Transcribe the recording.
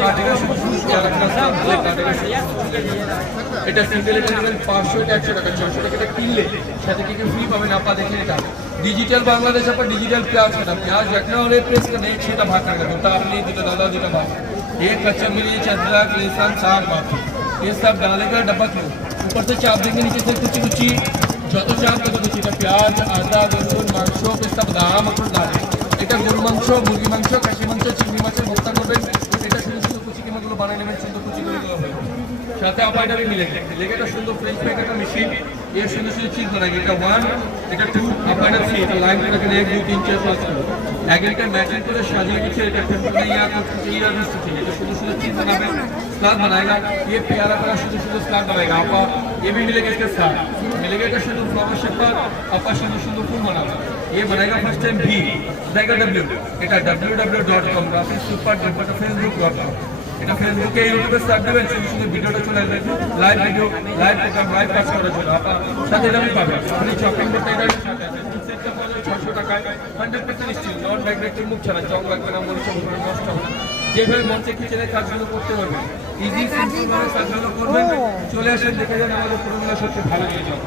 Cardigan এটা single এটা নেবেন পাঁচশো এটা একশো টাকা ছশো টাকা এটা কিনলে সাথে কি ফ্রি পাবেন আপা দেখেন এটা डिजिटल बांग्लादेश पर डिजिटल प्याज खाता प्याज रखना और एक प्रेस करना एक छेदा भाग करना तो आपने दुटा दादा दुटा भाग एक कच्चा मिली अदरक लहसुन साग बाकी ये सब डालेगा डब्बा क्यों ऊपर से चाप देंगे नीचे से कुची कुची যত চাপ তত কুচি এটা পেঁয়াজ আদা রসুন মাংস পেস্তা বাদাম আপনার ডালে এটা গরু মাংস মুরগি মাংস খাসি মাংস চিংড়ি মাছের ভর্তা করবেন এটা শুধু শুধু কুচি কিমাগুলো বানিয়ে নেবেন সুন্দর কুচি করে দেওয়া হবে সাথে আপনার এটা মিলে লেগে এটা সুন্দর ফ্রেঞ্চ ফ্রাই একটা মেশিন এর সুন্দর সুন্দর চিজ বানাই এটা ওয়ান এটা টু আপনার থ্রি এটা লাইন করে রাখেন এক দুই তিন চার পাঁচ কিলো এক একটা ম্যাচিং করে সাজিয়ে দিচ্ছে এটা টেম্পোটা ইয়া করছে ইয়া দিচ্ছে এটা সুন্দর সুন্দর চিজ बनावे सलाद बनाएगा ये प्यारा प्यारा शुद्ध शुद्ध सलाद बनाएगा आपका ये भी मिलेगा इसके साथ मिलेगा এটা শুধু ফ্লাওয়ার শেপ पर आपका সুন্দর সুন্দর ফুল बनाना ये बनाएगा फर्स्ट टाइम भी बनाएगा डब्ल्यू এটা www.com Rafi super ডব্বা Facebook dot com এটা ফেসবুকে ইউটিউবে সার্চ দেবেন সুন্দর সুন্দর ভিডিওটা চলে আসবে। Live video live program live কাজ করার জন্য। আপনার সাথে এটা আপনি পাবেন আপনি শপিং করতে এটা সাথে ছশো টাকায় hundred percent steel non magnetic মুখ ছাড়া জং লাগবে না মনে চোখ নষ্ট হবে যেভাবে মঞ্চে কিচেনের কাজগুলো করতে পারবেন ইজি সিম্পল ভাবে কাজগুলো করবেন। চলে আসেন দেখে যান আমাদের পুরোগুলো সত্যি ভালো হয়ে যাবে